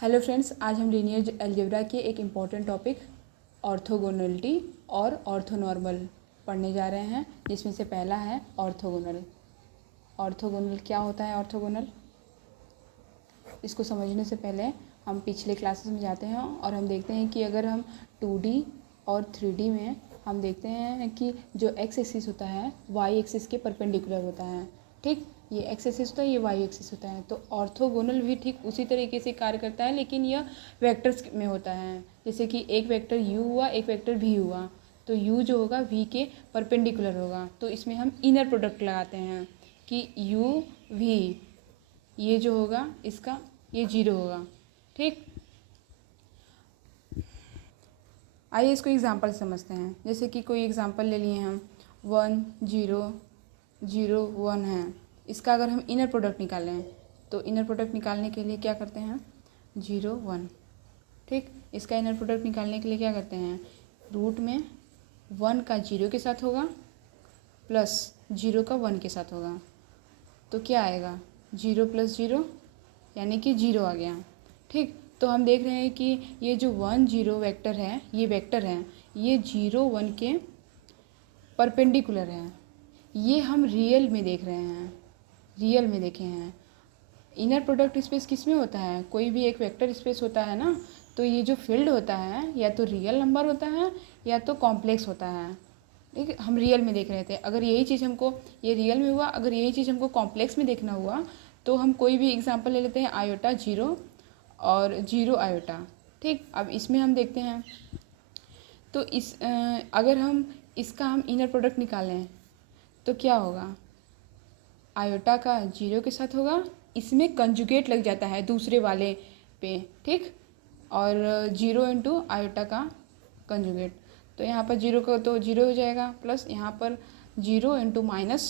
Hello friends, आज हम linear algebra के एक इम्पॉर्टेंट टॉपिक ऑर्थोगोनलिटी और ऑर्थोनॉर्मल पढ़ने जा रहे हैं, जिसमें से पहला है ऑर्थोगोनल। ऑर्थोगोनल क्या होता है? ऑर्थोगोनल, इसको समझने से पहले हम पिछले क्लासेस में जाते हैं और हम देखते हैं कि अगर हम 2D और 3D में हम देखते हैं कि जो एक्स एक्सिस होता है वाई एक्सिस के परपेंडिकुलर होता है। ठीक, ये एक्स एक्सिस होता है, ये वाई एक्सिस होता है। तो ऑर्थोगोनल भी ठीक उसी तरीके से कार्य करता है, लेकिन यह वेक्टर्स में होता है। जैसे कि एक वेक्टर u हुआ, एक वेक्टर v हुआ, तो u जो होगा v के परपेंडिकुलर होगा। तो इसमें हम इनर प्रोडक्ट लगाते हैं कि u v, ये जो होगा इसका ये 0 होगा। ठीक, आइए इसको एग्जांपल समझते हैं। जैसे कि कोई एग्जांपल ले लिए हम 1 0 0 1 है। इसका अगर हम इनर प्रोडक्ट निकालें तो इनर प्रोडक्ट निकालने के लिए क्या करते हैं? 0 1। ठीक, इसका इनर प्रोडक्ट निकालने के लिए क्या करते हैं? रूट में 1 का 0 के साथ होगा प्लस 0 का 1 के साथ होगा, तो क्या आएगा? 0 + 0 यानी कि 0 आ गया। ठीक, तो हम देख रहे हैं कि ये जो 1 0 वेक्टर है, ये वेक्टर है, ये 0 1 के परपेंडिकुलर है। ये हम रियल में देख रहे हैं, रियल में देखे हैं। इनर प्रोडक्ट स्पेस किस में होता है? कोई भी एक वेक्टर स्पेस होता है ना, तो ये जो फील्ड होता है या तो रियल नंबर होता है या तो कॉम्प्लेक्स होता है। ठीक है, हम रियल में देख रहे थे। अगर यही चीज़ हमको, ये रियल में हुआ, अगर यही चीज़ हमको कॉम्प्लेक्स में देखना हुआ तो हम कोई भी एग्जांपल ले लेते हैं, आयोटा 0 और 0 आयोटा। ठीक, अब इसमें हम देखते हैं तो अगर हम इसका हम इनर प्रोडक्ट निकालें तो क्या होगा? आयोटा का 0 के साथ होगा, इसमें कंजुगेट लग जाता है दूसरे वाले पे। ठीक, और 0 × आयोटा का कंजुगेट, तो यहाँ पर 0 का तो 0 हो जाएगा, प्लस यहाँ पर 0 × माइनस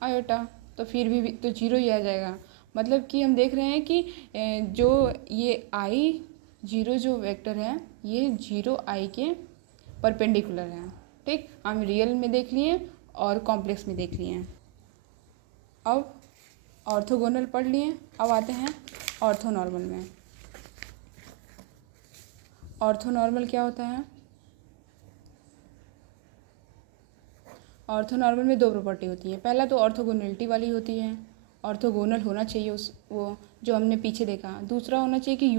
आयोटा, तो फिर भी तो 0 ही आ जाएगा। मतलब कि हम देख रहे हैं कि जो ये I0 जो वेक्टर है, ये 0 I के परपेंडिकुलर है। ठीक, हम रियल में देख लिए और कॉम्प्लेक्स में देख लिए। अब ऑर्थोगोनल पढ़ लिए, अब आते हैं ऑर्थोनॉर्मल में। ऑर्थोनॉर्मल क्या होता है? ऑर्थोनॉर्मल में 2 प्रॉपर्टी होती है। पहला तो ऑर्थोगोनलिटी वाली होती है, ऑर्थोगोनल होना चाहिए उस वो जो हमने पीछे देखा। दूसरा होना चाहिए कि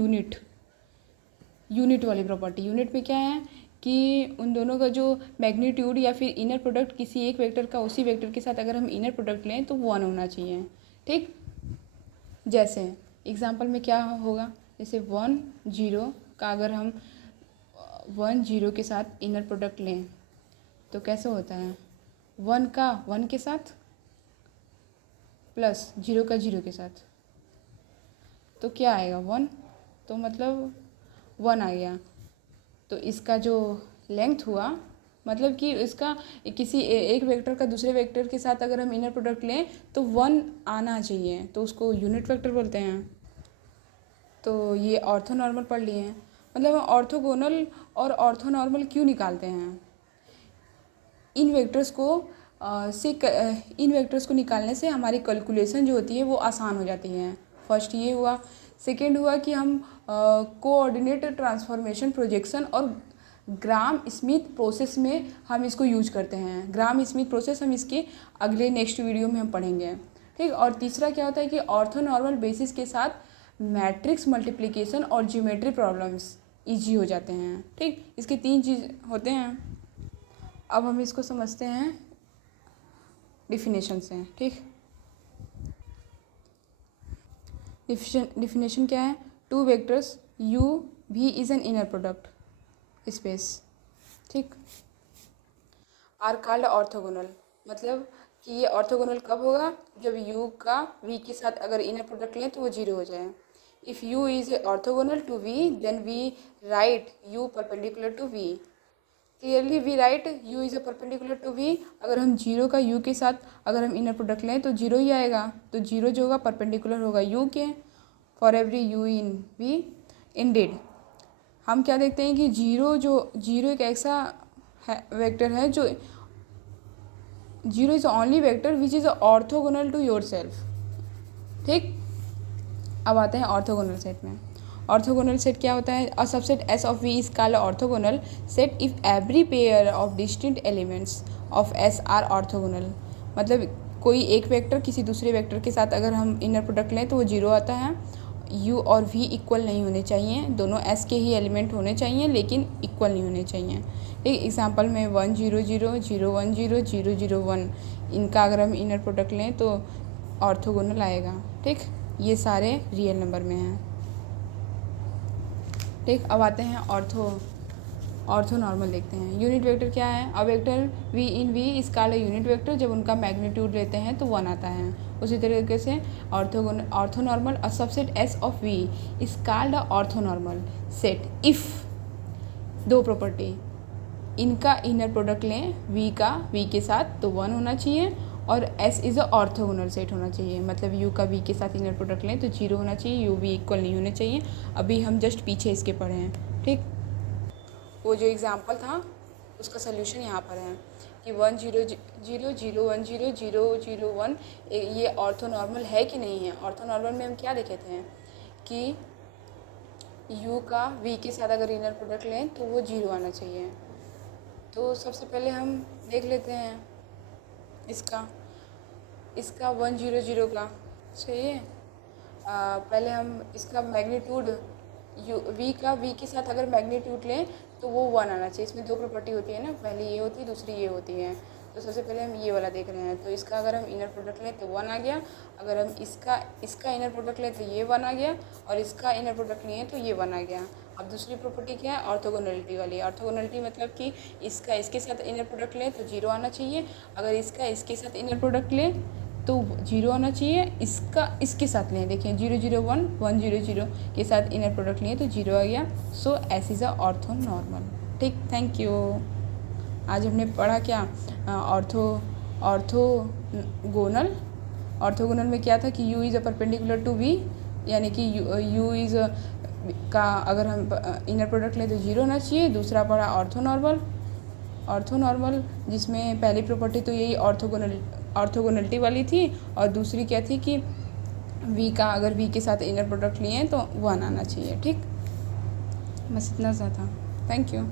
यूनिट वाली प्रॉपर्टी। यूनिट में क्या है कि उन दोनों का जो मैग्नीट्यूड या फिर इनर प्रोडक्ट किसी एक वेक्टर का उसी वेक्टर के साथ अगर हम इनर प्रोडक्ट लें तो 1 होना चाहिए। ठीक, जैसे एग्जांपल में क्या होगा? जैसे 1 0 का अगर हम 1 0 के साथ इनर प्रोडक्ट लें तो कैसे होता है? 1 का 1 के साथ प्लस 0 का 0 के साथ, तो क्या आएगा? 1, तो मतलब 1 आ गया। तो इसका जो लेंथ हुआ, मतलब कि इसका किसी एक वेक्टर का दूसरे वेक्टर के साथ अगर हम इनर प्रोडक्ट लें तो 1 आना चाहिए, तो उसको यूनिट वेक्टर बोलते हैं। तो ये ऑर्थोनॉर्मल पढ़ लिए हैं। मतलब हम ऑर्थोगोनल और ऑर्थोनॉर्मल क्यों निकालते हैं? इन वेक्टर्स को इन वेक्टर्स को निकालने से हमारी कैलकुलेशन जो होती है वो आसान हो जाती है। फर्स्ट ये हुआ। सेकेंड हुआ कि हम कोऑर्डिनेट ट्रांसफॉर्मेशन प्रोजेक्शन और ग्राम स्मिथ प्रोसेस में हम इसको यूज करते हैं। ग्राम स्मिथ प्रोसेस हम इसके अगले नेक्स्ट वीडियो में हम पढ़ेंगे। ठीक, और तीसरा क्या होता है कि ऑर्थोनॉर्मल बेसिस के साथ मैट्रिक्स मल्टीप्लिकेशन और ज्योमेट्री प्रॉब्लम्स ईजी हो जाते हैं। ठीक, इसके 3 चीज़ होते हैं। अब हम इसको समझते हैं डिफिनेशन से। ठीक, डिफिनेशन क्या है? 2 vectors u v is an inner product space. ठीक, आर कॉल्ड ऑर्थोगोनल। मतलब कि ये ऑर्थोगोनल कब होगा? जब u का v के साथ अगर इनर प्रोडक्ट लें तो वो 0 हो जाए। If u is orthogonal to v then we write u perpendicular to v। Clearly we write u is a perpendicular to v। अगर हम 0 का u के साथ अगर हम इनर प्रोडक्ट लें तो 0 ही आएगा। तो 0 जो होगा परपेंडिकुलर होगा u के, for every u in v। Ended हम क्या देखते हैं कि 0 एक ऐसा वेक्टर है जो 0 is only vector which is orthogonal to yourself. ठीक, अब आते हैं ऑर्थोगोनल सेट में। ऑर्थोगोनल सेट क्या होता है? A subset S of V is called orthogonal set if every pair of distinct elements of S are orthogonal. मतलब कोई एक वेक्टर किसी दूसरे वेक्टर के साथ अगर हम इनर प्रोडक्ट लें तो वो जीरो आता है। यू और वी इक्वल नहीं होने चाहिए, दोनों एस के ही एलिमेंट होने चाहिए लेकिन इक्वल नहीं होने चाहिए। ठीक, एग्जाम्पल में 1 0 0 0 1 0 0 0 1, इनका अगर हम इनर प्रोडक्ट लें तो ऑर्थोगोनल आएगा। ठीक, ये सारे रियल नंबर में हैं। ठीक, अब आते हैं ऑर्थो नॉर्मल देखते हैं। यूनिट वेक्टर क्या है? A vector V in V is called unit vector, जब उनका मैग्नीट्यूड लेते हैं तो 1 आता है। उसी तरीके से orthonormal a subset S of V is called orthonormal set if दो प्रॉपर्टी, इनका इनर प्रोडक्ट लें वी के साथ तो 1 होना चाहिए और S is a orthogonal set होना चाहिए। मतलब यू का वी के साथ इनर प्रोडक्ट लें तो 0 होना चाहिए, यू वी इक्वल नहीं होने चाहिए। अभी हम जस्ट पीछे इसके पढ़े हैं। ठीक, वो जो एग्ज़ाम्पल था उसका सल्यूशन यहाँ पर है कि 1 0 0 0 1 0 0 0 1 ये ऑर्थोनॉर्मल है कि नहीं है। ऑर्थोनॉर्मल में हम क्या देखे थे कि u का v के साथ अगर इनर प्रोडक्ट लें तो वो 0 आना चाहिए। तो सबसे पहले हम देख लेते हैं इसका 1 0 0 का चाहिए। पहले हम इसका मैग्नीट्यूड v का v के साथ अगर मैग्नीट्यूड लें तो वो 1 आना चाहिए। इसमें दो प्रॉपर्टी होती है ना, पहली ये होती है दूसरी ये होती है। तो सबसे पहले हम ये वाला देख रहे हैं, तो इसका अगर हम इनर प्रोडक्ट लें तो 1 आ गया। अगर हम इसका इनर प्रोडक्ट लें तो ये 1 आ गया और इसका इनर प्रोडक्ट लिए तो ये 1 आ गया। अब दूसरी प्रॉपर्टी क्या है? ऑर्थोगोनलिटी वाली। ऑर्थोगोनलिटी मतलब कि इसका इसके साथ इनर प्रोडक्ट लें तो 0 आना चाहिए, अगर इसका इसके साथ इनर प्रोडक्ट लें तो 0 आना चाहिए। इसका इसके साथ लें, देखिए 0 0 1 1 0 0 के साथ इनर प्रोडक्ट लिए तो 0 आ गया। So S is a orthonormal. ठीक, थैंक यू। आज हमने पढ़ा क्या? ऑर्थोगोनल में क्या था कि u is a perpendicular to v, यानी कि u इज़ का अगर हम इनर प्रोडक्ट लें तो 0 होना चाहिए। दूसरा पढ़ा ऑर्थोनॉर्मल जिसमें पहली प्रॉपर्टी तो यही ऑर्थोगोनलिटी वाली थी और दूसरी क्या थी कि v का अगर v के साथ इनर प्रोडक्ट लिए तो 1 आना चाहिए। ठीक, बस इतना सा था। Thank you.